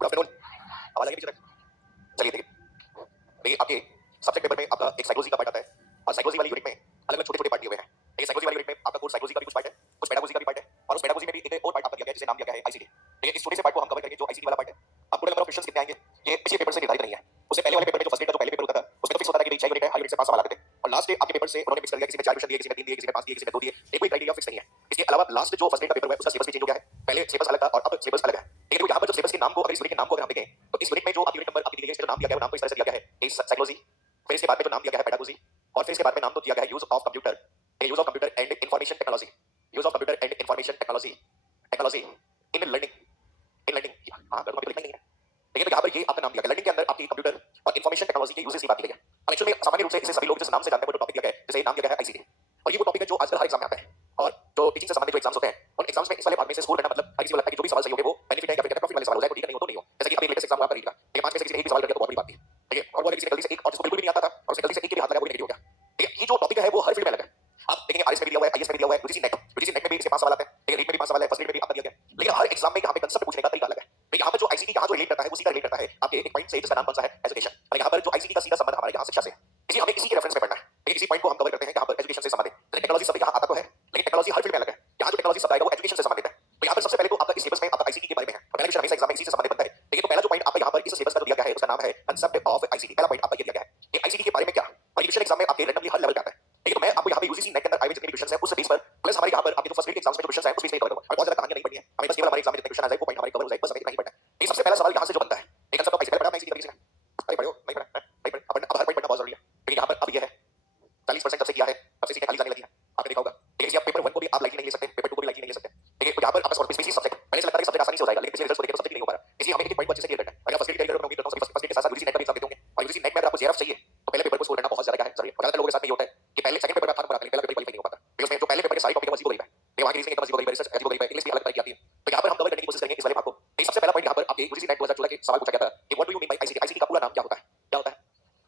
Good afternoon. आवाज आ रही है पीछे तक? चलिए देखिए, देखिए आपके सब्जेक्ट पेपर में आपका एक साइकोलॉजी का पार्ट आता है और साइकोलॉजी वाली यूनिट में अलग अलग छोटे छोटे पार्ट दिए हुए हैं। देखिए साइकोलॉजी वाली यूनिट में आपका कोर्स साइकोलॉजी का भी कुछ पार्ट है, कुछ पेडागोजी का भी पार्ट है और उस पेडागोजी में भी एक और पार्ट आपका दिया गया है जिसे नाम दिया गया है आईसीटी। देखिए इस छोटे से पार्ट को हम कवर करेंगे जो आईसीटी वाला पार्ट है। अब टोटल नंबर ऑफ क्वेश्चंस कितने आएंगे ये पिछले पेपर से निर्धारित नहीं है। उससे पहले वाले पेपर में जो फर्स्ट डे का जो पहले पेपर होता था उसमें तो फिक्स होता था कि 6 यूनिट है, हर यूनिट से 5 सवाल आते थे और लास्ट डे आपके पेपर से उन्होंने मिक्स कर दिया, किसी में 4 क्वेश्चन दिए, किसी में 3 दिए, किसी में 5 दिए, किसी में 2 दिए। एक कोई क्राइटेरिया फिक्स नहीं है। इसके अलावा लास्ट जो फर्स्ट डे का पेपर है उसका सिलेबस भी चेंज हो गया है। पहले सिलेबस अलग था और अब सिलेबस अलग है। लेकिन यहाँ पर जो सिलेबस के नाम को अगर इस यूनिट के नाम को अगर हम देखें तो इस यूनिट में जो आप यूनिट नंबर आपकी दी गई है इसका जो नाम दिया गया है वो नाम तो इस तरह से दिया गया है साइकोलॉजी, फिर इसके बाद में जो नाम दिया गया है पेडागोजी और फिर इसके बाद में नाम तो दिया गया है use of computer, use of computer and information technology, use of computer and information technology, technology in learning, in learning. हां अगर लिखना नहीं है लेकिन तो यहाँ पर ये आपका नाम दिया गया लर्निंग के अंदर आपकी कंप्यूटर और इंफॉर्मेशन टेक्नोलॉजी के यूजेस की बात की गई है। अब एक्चुअली में सामान्य रूप से इसे सभी लोग जिस नाम से जानते हैं वो टॉपिक दिया गया है, जैसे नाम दिया गया है आईसीटी और ये वो टॉपिक है जो आजकल हर एग्जाम में आता है और जो टीचिंग से संबंधित जो एग्जाम्स होते हैं उन एग्जाम्स में इस वाले भाग में से स्कोर करना मतलब हर किसी को लगता है कि जो भी सवाल सही होंगे वो बेनिफिट है या फिर प्रॉफिट वाले सवाल हो जाए, कोई नहीं हो तो नहीं हो। जैसे कि अभी लेटेस्ट एग्जाम हुआ करेगा ये 5 में से किसी ने एक भी सवाल कर दिया तो बहुत बड़ी बात थी, ठीक है। और वो अगर किसी ने गलती से एक और जिसको बिल्कुल भी नहीं आता था और उसने गलती से एक के भी हाथ लगाया वो नेगेटिव हो गया, ठीक है। ये जो टॉपिक है वो हर फील्ड में अलग है। आप देखेंगे आरएस में भी दिया हुआ है, आईएएस में भी दिया हुआ है, यूजीसी नेट में भी इसके 5 सवाल आते हैं, ठीक है। रीट में भी 5 सवाल है, फर्स्ट रीड में भी आपका दिया गया है। लेकिन हर एग्जाम में यहाँ पे कंसेप्ट पूछने का तरीका अलग है। तो यहाँ पर जो आईसीटी यहाँ जो रिलेट करता है उसी का रिलेट करता है आपके एक पॉइंट से जिसका नाम कौन सा है एजुकेशन, और यहाँ पर जो आईसीटी का सीधा संबंध हमारे यहाँ शिक्षा से है, इसलिए हमें इसी के रेफरेंस में पढ़ना है। लेकिन इसी पॉइंट को हम कवर करते हैं यहाँ पर एजुकेशन से संबंधित। टेक्नोलॉजी शब्द यहाँ आता तो है लेकिन टेक्नोलॉजी हर फील्ड में अलग है। यहाँ जो टेक्नोलॉजी शब्द आएगा वो एजुकेशन से संबंधित है। तो यहाँ पर सबसे पहले तो आपका इस सिलेबस में आपका आईसीटी के बारे में है और पहला क्वेश्चन हमेशा एग्जाम में इसी से संबंधित बनता है। देखिए तो पहला जो पॉइंट आपका यहाँ पर इस सिलेबस का दिया गया है उसका नाम है कांसेप्ट ऑफ आईसीटी। पहला पॉइंट आपका ये दिया गया है ये आईसीटी के बारे में क्या और क्वेश्चन एग्जाम में आपके रैंडमली हर लेवल पे आता है। देखिए तो मैं आपको यहाँ पे यूजीसी नेट के अंदर आए हुए जितने क्वेश्चन है उस बेस पर प्लस हमारे यहाँ पर आपके जो फर्स्ट ग्रेड के एग्जाम्स में जो क्वेश्चन है उस बेस पे कवर करूंगा और बहुत ज्यादा कहानी नहीं पढ़नी है हमें, बस केवल हमारे एग्जाम में जितने क्वेश्चन आ जाए वो पॉइंट हमारे कवर हो जाए, बस हमें इतना ही पढ़ना है। लेकिन सबसे पहला सवाल यहाँ से जो बनता है एक कांसेप्ट ऑफ आईसीटी पढ़ा आईसीटी कभी अरे पढ़ो नहीं पढ़ा नहीं पढ़ा अब हर पॉइंट पढ़ना बहुत जरूरी है क्योंकि यहाँ पर अब ये है 40% जब से किया है तब से सीटें खाली जाने लगी हैं, आपने देखा होगा। लेकिन आप पेपर 1 को भी आप लाइटली नहीं ले सकते, पेपर 2 को भी लाइटली नहीं ले सकते। देखिए तो यहाँ पर आपका स्पेसिफिक सब्जेक्ट पहले से लगता है सब्जेक्ट आसानी से हो जाएगा लेकिन पिछले रिजल्ट्स को देखें तो सब्जेक्ट नहीं हो पा रहा, इसलिए हमें एक पॉइंट को अच्छे से क्लियर करना है। अगर फर्स्ट ग्रेड क्लियर करो मैं उम्मीद करता हूं सभी फर्स्ट ग्रेड के साथ साथ यूजीसी नेट का भी एग्जाम देते होंगे और यूजीसी नेट में अगर आपको जेआरएफ चाहिए तो पहले पेपर को स्कोर करना बहुत ज्यादा जरूरी है। और ज्यादातर लोगों के साथ में ये होता है कि पहले सेकंड पेपर में अच्छा नंबर आते हैं, पहला पेपर क्वालीफाई नहीं हो पाता क्योंकि उसमें जो पहले पेपर के सारी टॉपिक अजीब हो गई है, ये वहां की रीजनिंग एकदम अजीब हो गई है, रिसर्च अजीब हो गई है, इंग्लिश भी अलग तरह की आती है। तो यहाँ पर हम कवर करने की कोशिश करेंगे इस वाले भाग को। तो सबसे पहला पॉइंट यहाँ पर आपके यूजीसी नेट 2014 के सवाल पूछा गया था कि what do you mean by ICT, ICT का पूरा नाम क्या होता है, क्या होता है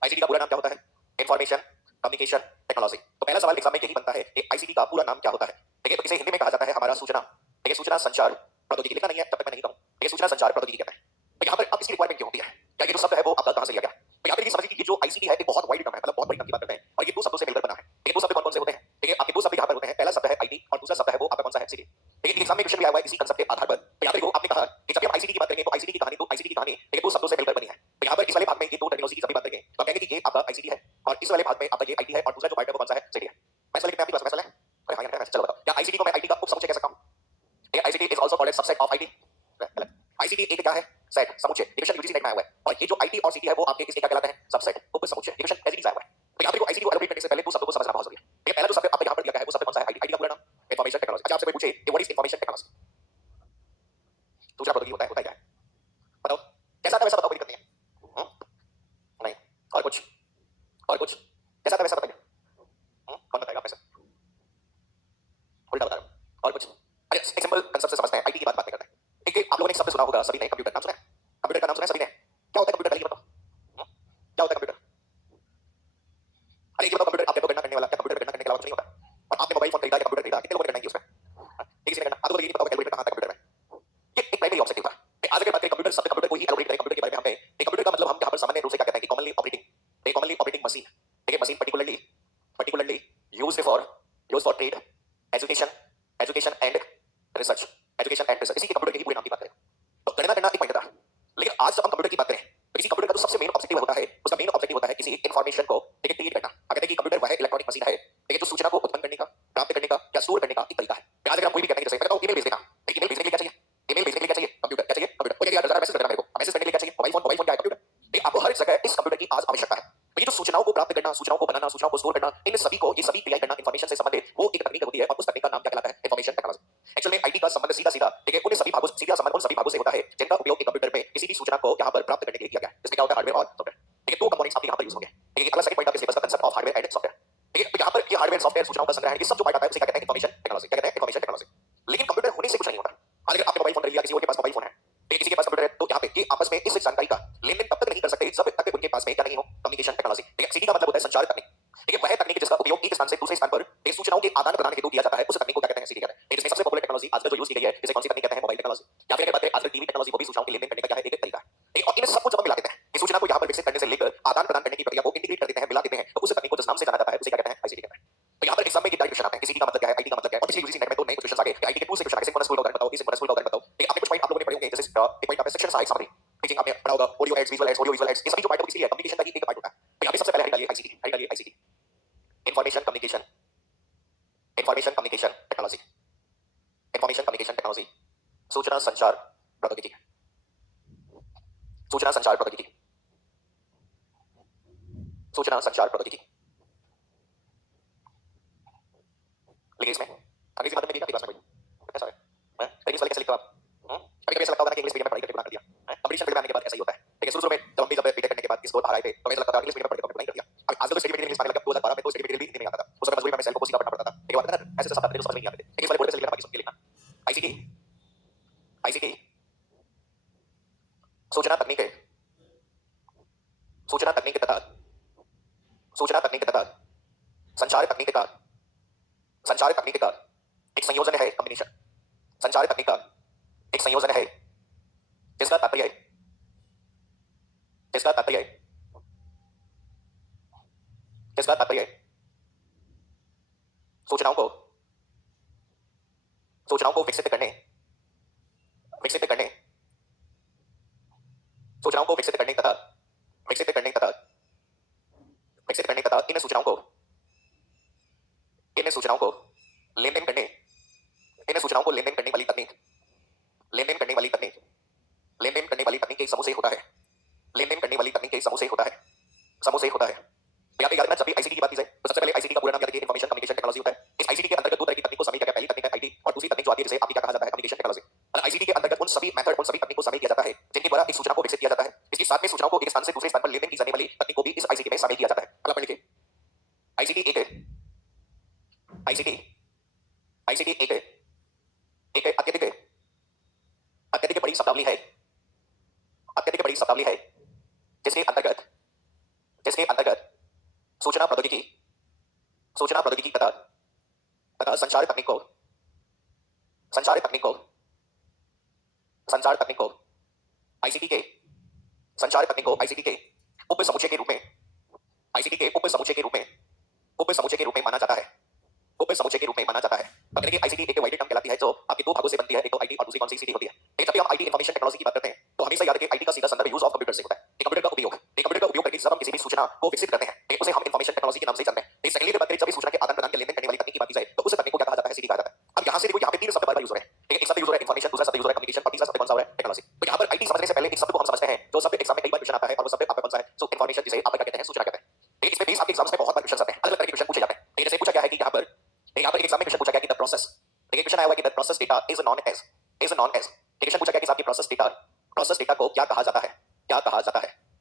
आईसीटी का पूरा नाम क्या होता है, इंफॉर्मेशन कम्युनिकेशन टेक्नोलॉजी। तो पहला सवाल एग्जाम में यही बनता है कि आईसीटी का पूरा नाम क्या होता है। देखिए तो इसे हिंदी में कहा जाता है हमारा सूचना, देखिए सूचना संचार प्रौद्योगिकी, लिखना नहीं है तब तक मैं नहीं कहूं, देखिए सूचना संचार प्रौद्योगिकी कहते हैं। तो यहाँ पर अब इसकी रिक्वायरमेंट क्यों होती है, क्या ये जो शब्द है वो आपका कहां से लिया गया। तो यहाँ पर ये समझिए कि ये जो आईसीटी है एक बहुत वाइड टर्म है, मतलब बहुत बड़ी टर्म की बात करते हैं और ये दो शब्दों से मिलकर बना है। देखिए दो शब्द कौन कौन से होते हैं, देखिए आपके दो शब्द यहाँ पर होते हैं, पहला शब्द है आईटी और दूसरा शब्द है वो आपका कौन सा है सिटी। देखिए एग्जाम में क्वेश्चन भी आया हुआ है इसी कांसेप्ट के आधार पर। तो यहाँ पर आपने कहा कि जब हम आईसीटी की बात करेंगे तो आईसीटी की कहानी तो आईसीटी की कहानी देखिए दो शब्दों से मिलकर बनी है। तो यहाँ पर इस वाले भाग में ये दो टेक्नोलॉजी की जब भी बात करेंगे तो कहेंगे कि ये आपका आईसीटी है और इस वाले भाग में आपका ये आईटी है और दूसरा जो पार्ट है वो कौन सा है सिटी है। फैसला कितने आपके पास फैसला है, अरे हां यार चलो बताओ क्या आईसीटी को मैं आईटी का उपसमुच्चय कह सकता हूं। ये ICT is also called as subset of IT. ICT एक क्या है सेट समुच्चय, डिवीजन यूजीसी नेट में आया हुआ है और ये जो आईटी और सीटी है वो आपके किसके क्या कहलाते हैं सबसेट उपसमुच्चय डिवीजन एज इट इज आया हुआ है। तो यहाँ पे आईसीटी को एलोकेट करने से पहले दो शब्दों को समझना बहुत जरूरी है। ये पहला जो शब्द आपने यहाँ पर दिया गया है वो शब्द कौन सा है आईटी, आईटी का पूरा नाम इंफॉर्मेशन टेक्नोलॉजी। अच्छा आपसे कोई पूछे कि व्हाट इज इंफॉर्मेशन टेक्नोलॉजी, दूसरा प्रौद्योगिकी होता है क्या है बताओ, कैसा था वैसा बताओ, कोई दिक्कत नहीं है नहीं और कुछ कैसा था वैसा बताइए कौन बताएगा आप में से, उल्टा बता रहा हूं और कुछ। अरे एक सिंपल कांसेप्ट से समझते हैं, आईटी की बात नहीं करते हैं। एक आप लोगों ने एक शब्द सुना होगा सभी ने, कंप्यूटर नाम सुना है, कंप्यूटर का नाम सुना है सभी ने, क्या होता है कंप्यूटर पहले ये बताओ क्या होता है कंप्यूटर। अरे ये बताओ कंप्यूटर आप लैपटॉप करने वाला क्या कंप्यूटर करने के अलावा कुछ नहीं होता और आपने मोबाइल फोन खरीदा या कंप्यूटर खरीदा कितने लोगों ने करना है उसमें, एक किसी ने करना। आप तो ये नहीं बताओ कैलकुलेटर कहां था कंप्यूटर में, ये एक प्राइमरी ऑब्जेक्टिव था। आज अगर बात करें कंप्यूटर शब्द कंप्यूटर को ही एलोकेट करें कंप्यूटर के बारे में हमें, ये कंप्यूटर का मतलब हम यहाँ पर सामान्य रूप से क्या कहते हैं कि कॉमनली ऑपरेटिंग मशीन। देखिए machine particularly used for trade education and research, इसी के कंप्यूटर के ही पूरे नाम की बात करें तो गणना करना एक पॉइंट था। लेकिन आज जब हम कंप्यूटर की बात करें तो इसी कंप्यूटर का जो सबसे मेन ऑब्जेक्टिव होता है उसका मेन ऑब्जेक्टिव होता है किसी इंफॉर्मेशन को देखिए क्रिएट करना। आप कहते हैं कि कंप्यूटर वह इलेक्ट्रॉनिक मशीन है देखिए जो सूचना को उत्पन्न करने का, प्राप्त करने का या स्टोर करने का एक तरीका है। आज अगर हम कोई भी कहते हैं जैसे मैं कहता हूं ईमेल भेज देना, ईमेल भेजने के लिए क्या चाहिए, ईमेल भेजने के लिए क्या चाहिए कंप्यूटर, क्या चाहिए कंप्यूटर। कोई कहेगा यार मैसेज करना मेरे को, मैसेज करने के लिए क्या चाहिए मोबाइल फोन क्या है कंप्यूटर। देखिए आपको हर जगह इस कंप्यूटर की आज आवश्यकता है। तो ये जो सूचनाओं को प्राप्त करना, सूचनाओं को बनाना, सूचनाओं को स्टोर करना, इन सभी को ये सभी क्रियाएं करना इंफॉर्मेशन से संबंधित वो एक तकनीक होती है और उस तकनीक का नाम क्या कहलाता है इंफॉर्मेशन टेक्नोलॉजी। एक्चुअली में आईटी का संबंध सीधा देखिए उन सभी भागों सीधा संबंध उन सभी भागों से होता है जिनका उपयोग एक कंप्यूटर में किसी भी सूचना को यहाँ पर प्राप्त करने के लिए किया गया है, जिसमें क्या होता है हार्डवेयर और सॉफ्टवेयर। देखिए दो कंपोनेंट्स आपके यहाँ पर यूज होंगे। देखिए अगला सेकंड पॉइंट आपके सिलेबस का concept of hardware and software. देखिए तो यहाँ पर ये हार्डवेयर सॉफ्टवेयर सूचनाओं का संग्रह है, ये सब जो पार्ट आता है उसे क्या कहते हैं इंफॉर्मेशन टेक्नोलॉजी, क्या कहते हैं इंफॉर्मेशन टेक्नोलॉजी। लेकिन कंप्यूटर होने से कुछ नहीं होता। अगर आपने मोबाइल फोन खरीद लिया, किसी और के पास मोबाइल फोन है, किसी के पास कंप्यूटर है, तो यहाँ पे ये आपस में इस जानकारी का लेन-देन तब तक नहीं कर सकते जब तक उनके पास में क्या नहीं हो कम्युनिकेशन टेक्नोलॉजी। ठीक है, सीटी का मतलब होता है संचार तकनीक। ठीक है, वह तकनीक जिसका उपयोग एक स्थान से दूसरे स्थान पर सूचनाओं के आदान प्रदान हेतु किया जाता है उस तकनीक को क्या कहते हैं सीटी कहते हैं। इसमें सबसे पॉपुलर टेक्नोलॉजी आजकल जो यूज की गई है इसे कौन सी तकनीक कहते हैं मोबाइल टेक्नोलॉजी। या फिर अगर बात करें आजकल टीवी टेक्नोलॉजी वो भी सूचनाओं के लेन-देन करने का क्या है एक तरीका है। Information communication technology, information communication technology, सूचना संचार प्रौद्योगिकी, सूचना संचार प्रौद्योगिकी, सूचना संचार प्रौद्योगिकी। लिखिए इसमें अंग्रेजी माध्यम में भी क्या क्लास में कितने सारे हैं, इंग्लिश वाले कैसे लिखते हो आप? कभी कभी ऐसा लगता होगा ना कि इंग्लिश मीडियम में पढ़ाई करके बना कर दिया है, कंपटीशन फील्ड में आने के बाद ऐसा ही होता है। लेकिन शुरू में जब हम भी बीटेक करने के बाद स्कोर बाहर आए थे तो ऐसा लगता था इंग्लिश मीडियम में पढ़ के तो अप्लाई कर दिया। अब आजकल तो स्टडी मटेरियल इंग्लिश आने लगा, 2012 में तो स्टडी मटेरियल भी हिंदी में आता था, उस समय मजबूरी में हमें सेल को सीधा पढ़ना पड़ता था। लेकिन बात है ना ऐसे शब्द आते थे जो समझ में नहीं आते थे, लेकिन इस वाले बोर्ड पे से लिखना बाकी सबके लिखना। आईसीटी, आईसीटी सूचना तकनीक है, सूचना तकनीक तथा सूचना तकनीक तथा संचार तकनीक का संचार तकनीक का एक संयोजन है, कॉम्बिनेशन। संचार तकनीक का एक संयोजन है जिसका तात्पर्य जिसका तात्पर्य जिसका तात्पर्य सूचनाओं को विकसित करने विकसित करने सूचनाओं को विकसित करने तथा विकसित करने तथा विकसित करने तथा इन सूचनाओं को लेन देन करने इन सूचनाओं को लेन देन करने वाली तकनीक लेन देन करने वाली तकनीक लेन देन करने वाली तकनीक के समूह से होता है। लेन देन करने वाली तकनीक के समूह से होता है, समूह से होता है। तो याद रखना जब भी आईसीटी की बात की जाए तो सबसे पहले आईसीटी का पूरा नाम याद रखिए, इंफॉर्मेशन कम्युनिकेशन टेक्नोलॉजी होता है। इस आईसीटी के अंतर्गत दो तरह की तकनीक को शामिल किया गया, पहली तकनीक है आईटी और दूसरी तकनीक जो आती है जिसे आपकी क्या कहा जाता है, कम्युनिकेशन टेक्नोलॉजी। और आईसीटी के अंतर्गत उन सभी मेथड उन सभी तकनीक को शामिल किया जाता है जिनके द्वारा एक सूचना को विकसित किया जाता है। इसके साथ में सूचनाओं को एक स्थान से दूसरे स्थान पर लेन देन की जाने वाली तकनीक को भी इस आईसीटी में शामिल किया जाता है। अगला पढ़ लीजिए, आईसीटी एक है आईसीटी आईसीटी एक अत्यधिक अत्यधिक बड़ी शब्दावली है, अत्यधिक बड़ी शब्दावली है जिसके अंतर्गत सूचना प्रौद्योगिकी तथा संचार तकनीक को आईसीटी के उप समुच्चय के रूप में माना जाता है, मतलब कि आईसीटी एक वाइड टर्म कहलाती है जो आपके दो भागों से बनती है, एक तो आईटी और दूसरी कौन सी सीटी होती है। लेकिन जब भी हम आईटी इंफॉर्मेशन टेक्नोलॉजी की बात करते हैं तो हमेशा याद रखें आईटी का सीधा संदर्भ यूज ऑफ कंप्यूटर से होता है। एक कंप्यूटर का उपयोग करके जब हम किसी भी सूचना को विकसित करते हैं तो उसे हम इंफॉर्मेशन टेक्नोलॉजी के नाम से जानते हैं। लेकिन सेकेंडली बात करें जब भी सूचना के आदान प्रदान के लेन देन करने वाली तकनीक की बात की जाए तो उस तकनीक को क्या कहा जाता है, सीटी कहा जाता है। अब यहाँ से देखो, यहाँ पे तीन शब्द बार-बार यूज हो रहे हैं, एक शब्द यूज हो रहा है इंफॉर्मेशन, दूसरा शब्द यूज हो रहा है कम्युनिकेशन और तीसरा शब्द कौन सा हो रहा है, टेक्नोलॉजी। तो यहाँ पर आईटी समझने से पहले एक शब्द को हम समझते हैं जो शब्द एग्जाम में कई बार क्वेश्चन आता है और वो शब्द आपका कौन सा है, सो इंफॉर्मेशन, जिसे आप क्या कहते हैं, सूचना कहते हैं। लेकिन इसमें बेस आपके एग्जाम्स में बहुत बार क्वेश्चन आते हैं, अलग अलग तरह के क्वेश्चन पूछे जाते हैं। लेकिन जैसे पूछा गया है कि यहाँ पर एक एग्जाम में क्वेश्चन पूछा गया कि द प्रोसेस, देखिए क्वेश्चन आया हुआ है कि the process data is known as question पूछा गया कि आपकी प्रोसेस डेटा को क्या कहा जाता है,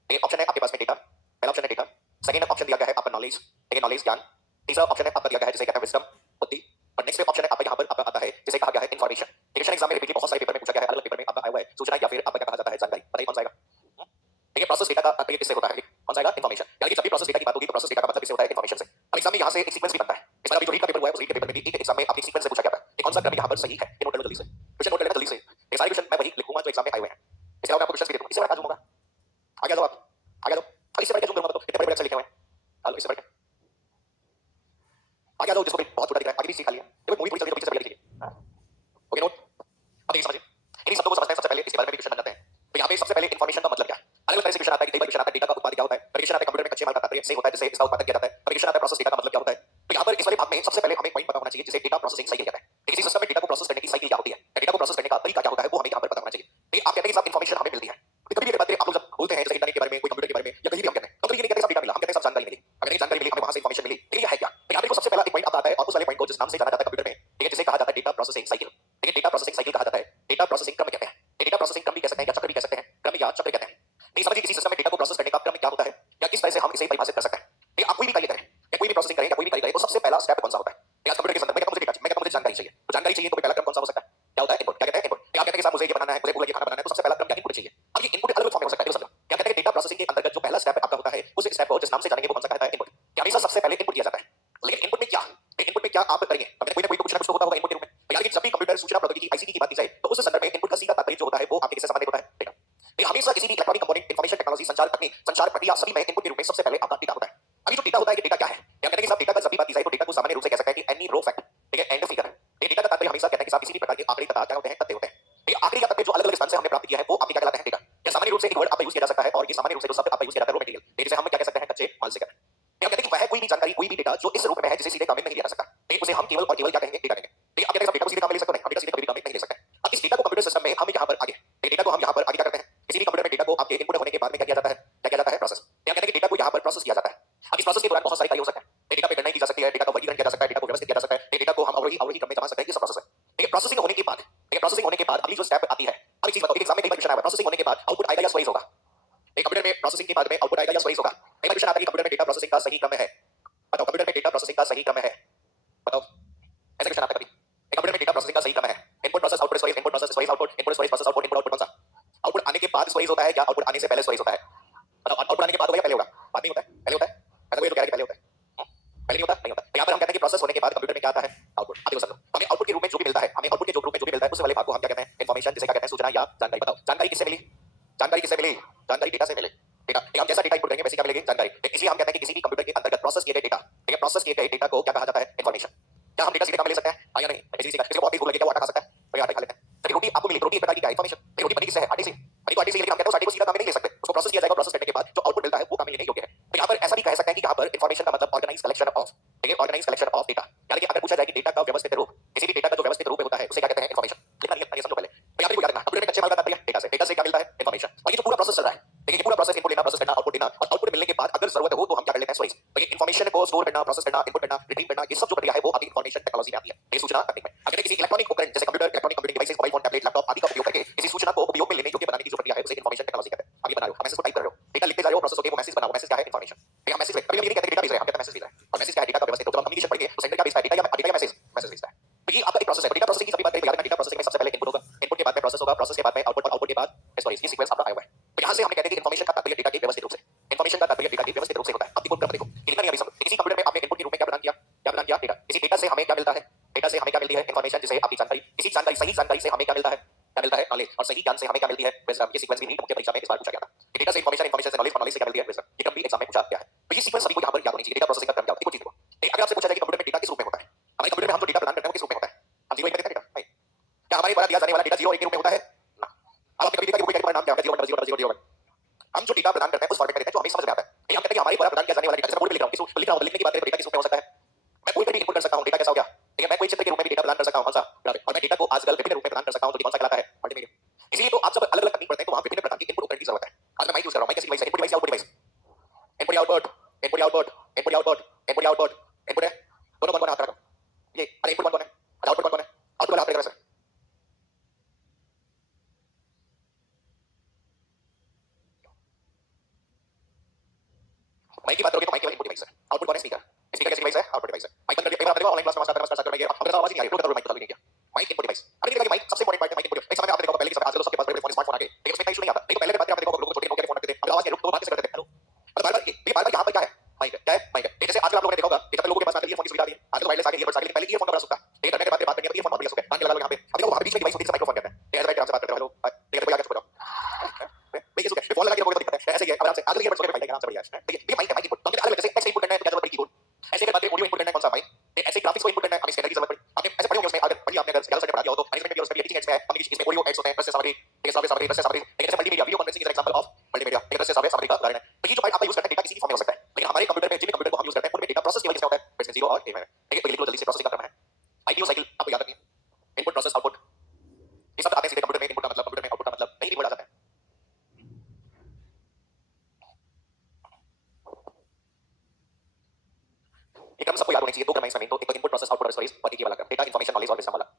एक ऑप्शन है आपके पास में डेटा, पहला ऑप्शन है डेटा, सेकंड ऑप्शन दिया गया है आपका नॉलेज, नॉलेज ज्ञान, तीसरा ऑप्शन है आपका दिया गया है जिसे कहते हैं विजडम, बुद्धि, और नेक्स्ट ऑप्शन है आपका यहाँ पर आपका आता है जिसे कहा गया है इंफॉर्मेशन। क्वेश्चन एग्जाम में रिपीटली बहुत सारे पेपर में पूछा गया है, अलग पेपर में आपका आया हुआ है सूचना या फिर आपका क्या कहा जाता है, जानकारी। बताइए कौन सा आएगा। देखिए प्रोसेस डेटा का तात्पर्य किससे होता है, कौन सा आएगा, इंफॉर्मेशन। यानी कि जब भी प्रोसेस डेटा की बात होगी तो प्रोसेस डेटा का मतलब किससे होता है, इंफॉर्मेशन से। अब एग्जाम में यहाँ से एक सीक्वेंस भी बनता है, इस बार अभी जो रीड का पेपर हुआ है उस रीड के पेपर में भी एक एग्जाम में आपके सीक्वेंस से पूछा गया था कि कौन सा क्रम यहाँ पर सही है, ये नोट कर लो जल्दी से, क्वेश्चन नोट कर लेना जल्दी से। ये सारे क्वेश्चन मैं वही लिखूंगा जो एग्जाम में आए हुए हैं, इसके अलावा मैं आपको क्वेश्चन भी दे दूंगा। इससे बड़ा जूम होगा, आगे आ जाओ आप, आगे आ जाओ। अब इससे बड़ा जूम करूंगा तो कितने बड़े-बड़े अक्षर लिखे हुए हैं, हेलो इससे बड़ा आगे आ जाओ, जिसको बहुत छोटा दिख रहा है आगे भी सीख लिया। देखो मूवी पूरी चल रही है तो पीछे से पहले लिखिए, ओके नोट। अब ये समझिए, इन्हीं शब्दों को समझते हैं, सबसे पहले इसके बारे में भी क्वेश्चन बन जाते हैं। तो यहाँ पे सबसे पहले इंफॉर्मेशन का मतलब क्या है, अलग अलग तरह से क्वेश्चन आता है कि कई बार क्वेश्चन आता है डेटा का उत्पादन क्या होता है, क्वेश्चन आता है कंप्यूटर में कच्चे माल का तात्पर्य से होता है जिसे इसका उत्पादन किया जाता है, क्वेश्चन आता है प्रोसेस डेटा का मतलब क्या होता है। तो यहाँ पर इस वाले भाग में सबसे पहले हमें पॉइंट पता होना चाहिए जिसे डेटा प्रोसेसिंग साइकिल कहते हैं। किसी सिस्टम में डेटा को प्रोसेस करने की साइकिल क्या होती है, डेटा को प्रोसेस करने का तरीका क्या होता है, वो हमें यहाँ पर पता होना चाहिए। लेकिन आप कहते हैं कि सब इंफॉर्मेशन हमें मिलती है, कभी भी बात करें आप लोग जब बोलते हैं जैसे इंटरनेट के बारे में, कोई कंप्यूटर के बारे में या कहीं भी हम कहते हैं तो कभी ये नहीं कहते सब डेटा मिला, हम कहते हैं सब जानकारी मिली। अगर ये जानकारी मिली हमें वहां से इंफॉर्मेशन मिली, लेकिन ये है क्या। तो यहाँ पे सबसे पहला एक पॉइंट आता है और उस वाले पॉइंट को जिस नाम से जाना जाता है कंप्यूटर में, ठीक है, जिसे कहा जाता है डेटा प्रोसेसिंग साइकिल। देखिए डेटा प्रोसेसिंग साइकिल कहा जाता है, डेटा प्रोसेसिंग क्रम कहते हैं, डेटा प्रोसेसिंग क्रम भी कह सकते हैं या चक्र भी कह सकते हैं, क्रम या चक्र कहते हैं। नहीं समझिए किसी सिस्टम में डेटा को प्रोसेस करने का क्रम क्या होता है या किस तरह से हम इसे परिभाषित कर सकते हैं। ठीक आप कोई भी कार्य करें या कोई भी प्रोसेसिंग करें या कोई भी कार्य करें तो सबसे पहला स्टेप कौन सा होता है, या कंप्यूटर के संदर्भ में मुझे डेटा चाहिए, मैं कहता हूं मुझे जानकारी चाहिए, तो जानकारी चाहिए तो पहला क्रम कौन सा हो सकता है, क्या होता है, इनपुट। क्या कहते हैं इनपुट। आप कहते हैं कि साहब मुझे ये बनाना है, मुझे ये खाना बनाना है, तो सबसे पहला क्रम क्या इनपुट चाहिए। अब ये इनपुट अलग अलग फॉर्म में हो सकता है, समझो क्या कहते हैं डेटा प्रोसेसिंग के अंतर्गत जो पहला स्टेप आपका होता है उस स्टेप को जिस नाम से जानेंगे वो कौन सा कहता है, इनपुट। क्या हमेशा सबसे पहले इनपुट दिया जाता है, लेकिन इनपुट में क्या, इनपुट में क्या आप करेंगे, अब कोई ना कोई तो कुछ ना कुछ तो होता होगा इनपुट के रूप में। यानी कि जब भी कंप्यूटर सूचना प्रौद्योगिकी आईसीटी की बात की जाए तो उस संदर्भ में इनपुट का सीधा तात्पर्य जो होता है वो आपके किससे संबंधित होता है, डेटा। ये हमेशा किसी भी इलेक्ट्रॉनिक कंपोनेंट, इंफॉर्मेशन टेक्नोलॉजी, संचार तकनीक, संचार प्रक्रिया सभी में इनपुट के रूप में सबसे पहले आपका डेटा होता है। अभी जो डेटा होता है ये डेटा क्या है, या कहते हैं कि साहब डेटा का सभी बात की जाए तो डेटा को सामान्य रूप से कह सकते हैं कि एनी रो फैक्ट, ठीक है, एंड फिगर। ये डेटा का तात्पर्य हमेशा कहते हैं कि साहब किसी भी प्रकार के आंकड़े तथा क्या होते हैं, तथ्य होते हैं। ये आंकड़े का तथ्य जो अलग अलग स्थान से हमने प्राप्त किया है वो आपके क्या कहलाते हैं, डेटा। या सामान्य रूप से एक वर्ड आपका यूज किया जा सकता है और ये सामान्य रूप से जो शब्द आपका यूज किया जाता है रो मटेरियल, जिसे हम क्या कह सकते हैं, कच्चे माल से कहते हैं। हम कहते हैं कि वह कोई भी जानकारी, कोई भी डेटा जो इस रूप में है जिसे सीधे कमेंट नहीं लिया जा सकता, उसे हम केवल और केवल ऐसे क्वेश्चन आता है कभी। एक कंप्यूटर में डेटा प्रोसेसिंग का सही क्रम है, input process output storage, input process storage output, input storage process output, input output कौन सा? आउटपुट आने के बाद स्टोरेज होता है या आउटपुट आने से पहले स्टोरेज होता है? मतलब आउटपुट आने के बाद होगा या पहले होगा? बाद में होता है, पहले होता है। ऐसा कोई तो कह रहा है कि पहले होता है, पहले नहीं होता, नहीं होता। तो यहाँ पर हम कहते हैं कि प्रोसेस होने के बाद कंप्यूटर में क्या आता है? आउटपुट। अब देखो सब लोग, हमें आउटपुट के रूप में जो भी मिलता है, हमें आउटपुट के रूप में जो भी मिलता है उस वाले भाग को हम क्या कहते हैं? इन्फॉर्मेशन, जिसे क्या कहते हैं? सूचना या जानकारी। बताओ जानकारी किससे मिली? जानकारी किससे मिली? जानकारी डेटा से मिली। डेटा, हम जैसा डेटा इनपुट करेंगे वैसे क्या मिलेगी? जानकारी। इसलिए हम कहते हैं कि किसी भी कंप्यूटर के अंतर्गत प्रोसेस किए गए डेटा, ठीक है, प्रोसेस किए गए डेटा को क्या कहा जाता है? इन्फॉर्मेशन। क्या हम डेटा सीधे कम ले सकते हैं? हाँ या नहीं? किसी का बहुत तेज भूख लगी, क्या वो आटा खा सकता है? तो आटा खा लेते हैं। तो रोटी आपको मिली, रोटी एक प्रकार की क्या है? इन्फॉर्मेशन। तो रोटी बनी किससे है? आटे से। बनी तो आटे से, लेकिन हम कहते हैं उस आटे को सीधा काम में नहीं ले सकते, उसको प्रोसेस किया जाएगा, प्रोसेस करने के बाद जो आउटपुट मिलता है वो काम में लेने योग्य है। तो यहाँ पर ऐसा भी कह सकते हैं कि यहाँ पर इन्फॉर्मेशन का मतलब ऑर्गेनाइज कलेक्शन ऑफ, ठीक है, ऑर्गेनाइज कलेक्शन ऑफ डेटा। यानी कि अगर पूछा जाए कि डेटा का व्यवस्थित रूप, किसी भी डेटा का जो व्यवस्थित रूप होता है उसे क्या कहते हैं? इन्फॉर्मेशन। लिखना नहीं है, ये समझो पहले। तो यहाँ पर याद रखना, कंप्यूटर में कच्चे माल का तात्पर्य डेटा से, डेटा से क्या मिलता है? इन्फॉर्मेशन। और ये जो पूरा प्रोसेस चल रहा है, देखिए ये पूरा प्रोसेस इनपुट लेना, प्रोसेस करना, आउटपुट देना, और आउटपुट मिलने के बाद अगर जरूरत हो तो हम क्या कर लेते हैं? स्टोरेज। तो ये इन्फॉर्मेशन को स्टोर करना, प्रोसेस करना, इनपुट करना, रिट्रीव करना, ये सब जो प्रक्रिया है वो आपकी इन्फॉर्मेशन टेक्नोलॉजी में आती है, ये सूचना तकनीक में। अगर किसी इलेक्ट्रॉनिक उपकरण जैसे computer, electronic computing devices, mobile phone, tablet, laptop आदि का उपयोग करके किसी सूचना को उपयोग में लेने योग्य बनाने की जो प्रक्रिया है उसे इन्फॉर्मेशन टेक्नोलॉजी कहते हैं। अभी बना रहे हो, मैसेज को टाइप कर रहे हो, डेटा लिखते जा रहे हो, प्रोसेस होके वो मैसेज बना, वो मैसेज क्या है? इन्फॉर्मेशन। ठीक है, मैसेज में कभी हम ये नहीं कहते डेटा भेज रहे हैं, हम कहते हैं मैसेज भेज रहे हैं। और मैसेज क्या है? डेटा का व्यवस्थित रूप। जब हम कम्युनिकेशन पढ़ेंगे तो सेंडर क्या भेजता है? डेटा या मैसेज? मैसेज भेजता है। तो ये आपका एक प्रोसेस है। डेटा प्रोसेसिंग की सभी बात करें, याद रखना डेटा प्रोसेसिंग में सबसे पहले इनपुट होगा, इनपुट के बाद में प्रोसेस होगा, प्रोसेस के बाद में आउटपुट, और आउटपुट के बाद स्टोरेज। ये सीक्वेंस आपका आया हुआ है। तो यहाँ से हमने कहते हैं कि इन्फॉर्मेशन का तात्पर्य डेटा के व्यवस्थित रूप से, इन्फॉर्मेशन का तात्पर्य डेटा के व्यवस्थित रूप से होता है। अब देखो, ये लिखना नहीं अभी सब। किसी कंप्यूटर में आपने इनपुट के रूप में क्या प्रदान किया? क्या प्रदान किया? डेटा। इसी डेटा से हमें क्या मिलता है? डेटा से हमें क्या मिलती है? इन्फॉर्मेशन, जिसे आपकी जानकारी। इसी जानकारी, सही जानकारी से हमें क्या मिलता है? क्या मिलता है? नॉलेज। और सही ज्ञान से हमें क्या मिलती है? विजडम। ये सीक्वेंस भी नीट मुख्य परीक्षा में इस बार पूछा गया था। डेटा से इन्फॉर्मेशन, इन्फॉर्मेशन से नॉलेज, और नॉलेज से क्या मिलती है? विजडम। ये कभी एग्जाम में पूछा गया है। तो ये सीक्वेंस सभी को यहाँ पर याद होनी चाहिए। डेटा प्रोसेसिंग का क्रम क्या होता है? देखो चीज देखो, अगर आपसे पूछा जाए कि कंप्यूटर में डेटा किस रूप में होता है, हमारे कंप्यूटर में हम जो डेटा प्रदान करते हैं वो किस रूप में होता है? हम जीरो देते हैं डेटा, नहीं। क्या हमारे द्वारा दिया जाने वाला डेटा जीरो एक के रूप में होता है? ना। अब आपने कभी देखा कि कोई कैटेगरी नाम क्या है? Zero, zero, zero, zero. हम जो डेटा प्रदान करते हैं उस फॉर्मेट में देते हैं जो हमें समझ में आता है। लेकिन हम कहते हैं कि हमारे द्वारा प्रदान किया जाने वाला डेटा, जैसे बोर्ड पे लिख रहा हूं, किस लिख रहा हूं, लिखने की बात करें तो डेटा किस रूप में हो सकता है? मैं कोई भी इनपुट कर सकता हूं, डेटा कैसा हो गया? ठीक है, मैं कोई चित्र के रूप में भी डेटा प्रदान कर सकता हूं, कौन सा? ग्राफिक। और मैं डेटा को आजकल विभिन्न रूप में प्रदान कर सकता हूं, जो कौन सा कहलाता है? मल्टीमीडिया। इसलिए तो आप सब अलग-अलग तकनीक पढ़ते हैं तो वहां विभिन्न प्रकार के इनपुट उपकरण की जरूरत है। आज मैं माइक यूज कर रहा हूं, माइक कैसी डिवाइस है? इनपुट डिवाइस या आउटपुट डिवाइस? इनपुट या आउटपुट? इनपुट या आउटपुट? इनपुट या आउटपुट? इनपुट या आउटपुट? इनपुट है। दोनों कौन-कौन है? हाथ रखो। ये अरे इनपुट कौन-कौन है? अच्छा आउटपुट कौन-कौन है? आउटपुट वाला हाथ रखो सर। माइक की बात करोगे तो माइक केवल इनपुट डिवाइस है। आउटपुट कौन है? स्पीकर। स्पीकर कैसी डिवाइस है? आउटपुट डिवाइस है। माइक बंद कर दिया, पेपर आप देखो ऑनलाइन क्लास में स्टार्ट कर मैं अब आवाज नहीं आ रही, तो माइक बंद नहीं किया। Mic input device. अभी देखा कि माइक सबसे इंपॉर्टेंट पार्ट है, माइक इनपुट। एक समय आपने देखा पहले की समय आजकल सबके पास बड़े-बड़े फोन, स्मार्टफोन आ गए, लेकिन उसमें इतना इशू नहीं आता। लेकिन पहले के बात आपने देखा लोग छोटे नोकिया के फोन रखते थे, अब आवाज के लोग तो बात कैसे करते थे? हेलो। और बार-बार ये बार-बार यहाँ पर क्या है? माइक है। क्या है? माइक है। जैसे आजकल आप लोगों ने देखा होगा, जब लोगों के पास आजकल ईयरफोन की सुविधा आ रही है, आजकल वायरलेस आ गई, ईयरबड्स आ गई, पहले ईयरफोन का बड़ा सुख था। लेकिन इंटरनेट पे बात करनी है, ईयरफोन बहुत बढ़िया सुख है, कान के लगा लो यहाँ पे। अब देखो वहां बीच में डिवाइस होती है, माइक्रोफोन कहते हैं। ऐसे बैठ के आपसे बात करते हो, हेलो, ठीक है, कोई आगे छुप जाओ। मैं ये सुख है, फोन लगा के रखोगे तो दिक्कत है। ऐसे ही है, आराम से आजकल ईयरबड्स हो गए, आराम से बढ़िया है। ठीक है, ये माइक है, माइक इनपुट। तो अलग जैसे टेक्स्ट इनपुट करना है तो क्या जरूरत पड़ेगी? कीबोर्ड। ऐसे के बाद ऑडियो इनपुट करना है, कौन सा? माइक। ऐसे ग्राफिक्स को इनपुट करना है, हमें स्कैनर की जरूरत पड़ी। आपने ऐसे पढ़े होंगे उसमें, अगर पढ़ी आपने, अगर 11 सब्जेक्ट पढ़ा दिया हो तो मैनेजमेंट में और उसमें एडिटिंग एड्स में है, कम्युनिकेशन इसमें ऑडियो एड्स होते हैं, दृश्य सामग्री, ठीक है, सामग्री, दृश्य सामग्री। लेकिन जैसे multimedia, video conferencing is an example of multimedia, एक दृश्य सामग्री का उदाहरण है। तो ये जो पार्ट आप यूज करते हैं डेटा किसी भी फॉर्म में हो सकता है, लेकिन हमारे कंप्यूटर में, जिन कंप्यूटर को हम यूज करते हैं उनमें डेटा प्रोसेस केवल किसमें होता है? बिट्स जीरो और ए में। ठीक है, तो ये लिख लो जल्दी से, प्रोसेसिंग का क्रम है। आईपीओ साइकिल आपको याद रखनी है। इनपुट, प्रोसेस, आउटपुट, ये सब आते हैं सीधे कंप्यूटर में। इनपुट का मतलब, कंप्यूटर में आउटपुट का मतलब कहीं भी बोला जाता है। ये क्रम सबको याद होना चाहिए। दो क्रम है इसमें, तो एक तो इनपुट, प्रोसेस, आउटपुट और स्टोरेज, और एक ये वाला क्रम, डेटा, इन्फॉर्मेशन, नॉलेज और विजडम वाला।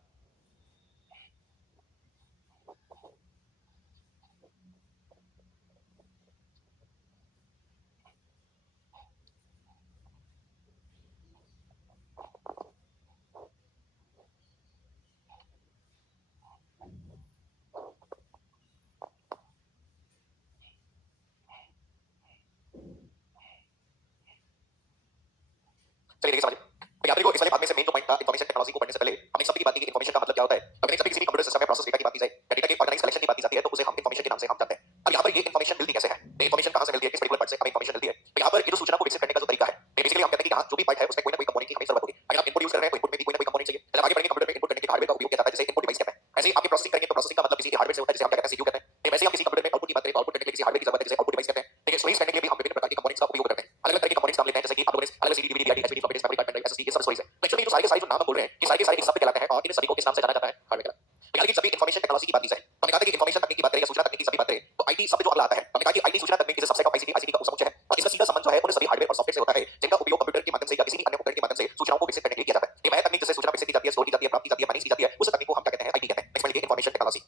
चलिए देखिए समझिए। तो यहाँ पर देखो इस वाले भाग में से मेन जो पॉइंट था इन्फॉर्मेशन टेक्नोलॉजी को पढ़ने से पहले हमने सब की बात की कि इन्फॉर्मेशन का मतलब क्या होता है। अगर किसी भी कंप्यूटर सिस्टम में प्रोसेस डेटा की बात की जाए या डेटा के ऑर्गेनाइज कलेक्शन की बात की जाती है तो उसे हम इन्फॉर्मेशन के नाम से हम जानते हैं। अब यहाँ पर ये इन्फॉर्मेशन मिलती कैसे है? ये इन्फॉर्मेशन कहाँ से मिलती है? किस पर्टिकुलर पार्ट से हमें इन्फॉर्मेशन मिलती है? तो यहाँ पर ये जो सूचना को विकसित करने का जो तरीका है, बेसिकली हम कहते हैं कि यहाँ जो भी पार्ट है उसमें कोई ना कोई कंपोनेंट की हमें जरूरत होगी। अगर आप इनपुट यूज कर रहे हैं तो इनपुट में भी कोई ना कोई कंपोनेंट चाहिए। जब आगे बढ़ेंगे कंप्यूटर में इनपुट करने के हार्डवेयर का उपयोग किया जाता है जिसे इनपुट डिवाइस कहते हैं। ऐसे ही आप प्रोसेसिंग करेंगे तो प्रोसेसिंग का मतलब किसी हार्डवेयर से होता है जिसे हम क्या कहते हैं? सीपीयू कहते हैं। वैसे ही हम किसी कंप्यूटर में आउटपुट की बात करें तो आउटपुट करने के लिए किसी हार्डवेयर की जरूरत है जिसे आउटपुट डिवाइस कहते हैं। लेकिन स्टोरेज करने के लिए भी हम विभिन्न प्रकार के कंपोनेंट्स का उपयोग करते हैं। अलग-अलग तरह के कंपोनेंट्स नाम लेते हैं, जैसे कि आप लोगों ने अलग CD, DVD, DID, HDD, floppy disk, memory card, pen drive, SSD, ये सब स्टोरेज है। तो एक्चुअली ये जो सारे के सारे जो नाम हम बोल रहे हैं, ये सारे के सारे एक शब्द कहलाते हैं और इन सभी को किस नाम से जाना जाता है? हार्डवेयर कहलाता है। यानी कि सभी इन्फॉर्मेशन टेक्नोलॉजी की बात की जाए तो हमने कहा था कि इन्फॉर्मेशन तकनीक की बात करें या सूचना तकनीक की सभी बात करें तो आईटी शब्द जो अगला आता है, हमने कहा कि आईटी सूचना तकनीक जैसे सबसे कम आईसीटी का उपसमुच्चय है और इसका सीधा संबंध जो है उन सभी हार्डवेयर और सॉफ्टवेयर से होता है जिनका उपयोग कंप्यूटर के माध्यम से या किसी भी अन्य उपकरण के माध्यम से सूचनाओं को विकसित करने के लिए किया जाता है। ये वह तकनीक जिससे सूचना विकसित की जाती है, स्टोर की जाती है, प्राप्त की जाती है, मैनेज की जाती है, उस तकनीक को हम क्या कहते हैं? आईटी कहते हैं। नेक्स्ट लिखिए इन्फॉर्मेशन टेक्नोलॉजी।